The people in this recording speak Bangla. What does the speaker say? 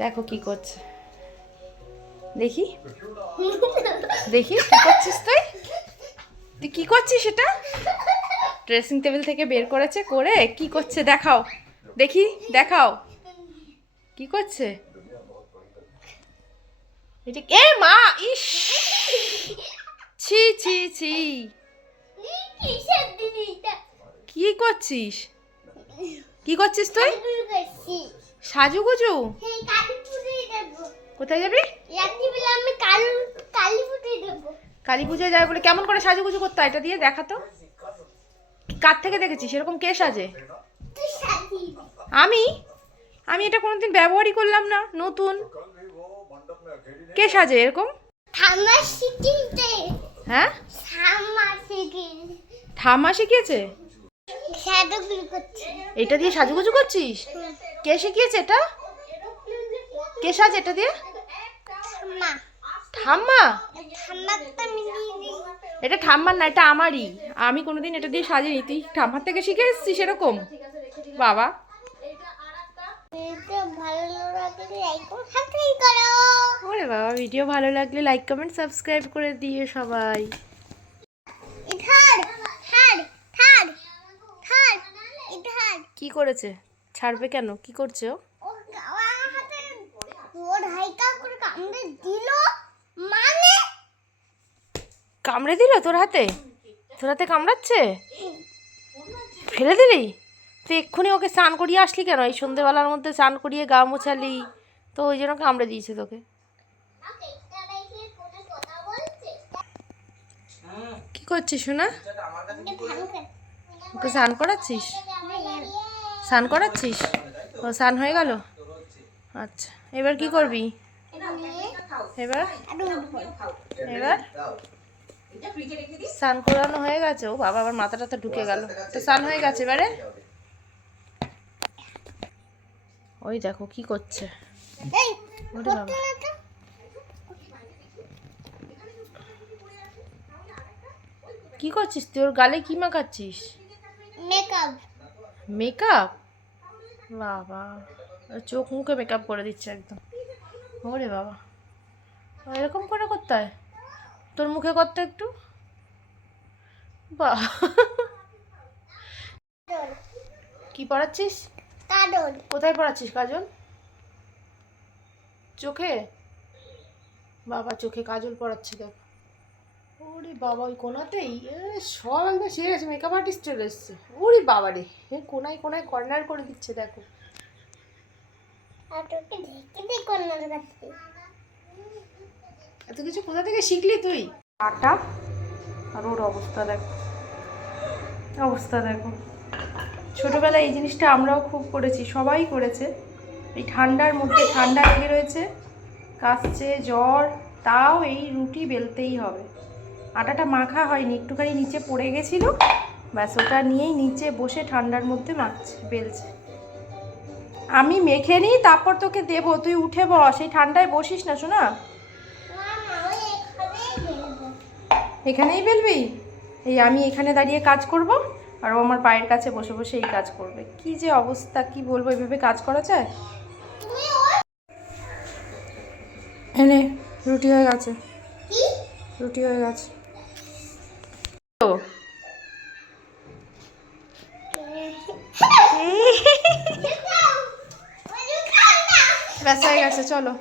দেখো কি করছে, দেখি দেখি কি করছিস তুই, তুই কি করছিস? এটা ড্রেসিং টেবিল থেকে বের করেছে, করে কি করছে দেখাও, দেখি দেখাও কি করছে। এটা এ মা, ইস, ছি ছি ছি, কি করছিস, কি করছিস তুই? সাজুগুজু? কোথায় যাবি? কালী পুজোয় যাবে বলে কেমন করে সাজুগুজু করতে হয় এটা দিয়ে দেখা তো। কার থেকে দেখেছিস এরকম কে সাজে? আমি আমি এটা কোনোদিন ব্যবহারই করলাম না, নতুন। কে সাজে এরকম? হ্যাঁ, ঠাম্মা শিখিয়েছে। এটা দিয়ে সাজুগুজু করছিস? কে শিখিয়েছে এটা? কে সাজে এটা দিয়ে? ঠাম্মা? এটা ঠাম্মার না, এটা আমারই। আমি কোনোদিন এটা দিয়ে সাজিনি, তুই ঠাম্মার থেকে শিখে এসেছিস এরকম? বাবা, ওরে বাবা, ভিডিও ভালো লাগলে লাইক কমেন্ট সাবস্ক্রাইব করে দিয়ে সবাই। কি করেছে? ছাড়বে কেন? কি করছে ও? কামড়ে দিল তোর হাতে? তোর হাতে কামড়াচ্ছে? ফেলে দিলি? তুই এক্ষুনি ওকে স্নান করিয়ে আসলি কেন? এই সন্ধ্যেবেলার মধ্যে স্নান করিয়ে গা মোছালি তো, ওই জন্য কামড়ে দিয়েছে তোকে। কি করছিস শোনা? ওকে স্নান করাচ্ছিস? স্নান করাচ্ছিস? ও স্নান হয়ে গেল? আচ্ছা, এবার কি করবি? এবার এবার স্নান করানো হয়ে গেছে? ও বাবা, আবার মাথাটা তো ঢুকে গেল। তো স্নান হয়ে গেছে, এবারে ওই দেখো কি করছে। ওরে বাবা, কি করছিস তুই? ওর গালে কি মাখাচ্ছিস? মেকআপ? বাবা, চোখ মুখে মেকআপ করে দিচ্ছে একদম। ওরে বাবা, এরকম করে করতে হয়? তোর মুখে করতে একটু। বাহ, কি পড়াচ্ছিস? কোথায় পড়াচ্ছিস কাজল? চোখে? বাবা চোখে কাজল পড়াচ্ছে দেখ। ওরে বাবা, ওই কোনাতেই সব একদম সেরে গেছে, মেকআপ আর্টিস্ট চলে এসছে। ওরে বাবা রে, কোনায় কোনায় কর্নার করে দিচ্ছে দেখো। এত কিছু কোথা থেকে শিখলি তুই? আটা আর ওর অবস্থা দেখো, অবস্থা দেখো। ছোটোবেলায় এই জিনিসটা আমরাও খুব করেছি, সবাই করেছে। এই ঠান্ডার মধ্যে, ঠান্ডা লেগে রয়েছে, কাশছে, জ্বর, তাও এই রুটি বেলতেই হবে। আটাটা মাখা হয়নি, একটুখানি নিচে পড়ে গেছিলো, ব্যাস ওটা নিয়েই নিচে বসে ঠান্ডার মধ্যে মাখছে, বেলছে। আমি মেখে নিই, তারপর তোকে দেবো, তুই উঠে বস, এই ঠান্ডায় বসিস না শোনা। এখানেই বেলবি? এই আমি এখানে দাঁড়িয়ে কাজ করব, আর ও আমার পায়ের কাছে বসে বসে এই কাজ করবে। কি যে অবস্থা, কি বলবো, এইভাবে কাজ করা যায়? এনে রুটি হয়ে গেছে, রুটি হয়ে গেছে। ব্যাস হয়ে গেছে, চলো।